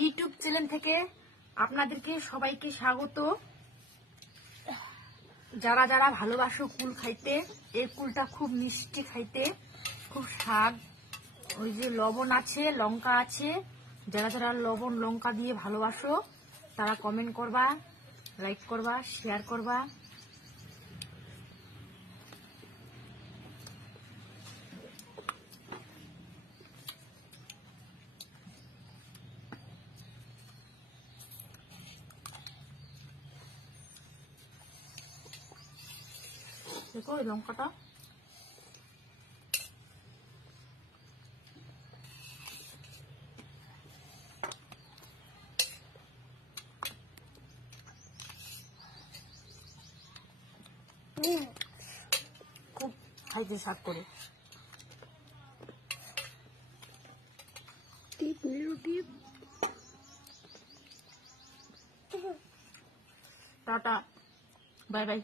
YouTube channel থেকে আপনাদেরকে সবাইকে স্বাগত। যারা যারা ভালোবাসো কুল খাইতে, এই কুলটা খুব মিষ্টি খাইতে, খুব স্বাদ। ওই যে লবণ আছে, লঙ্কা আছে। যারা যারা লবণ লঙ্কা দিয়ে ভালোবাসো তারা কমেন্ট করবা, লাইক করবা, শেয়ার করবা। দেখো এই লঙ্কাটা খুব খাইতে স্বাদ করে। Tata, bye bye.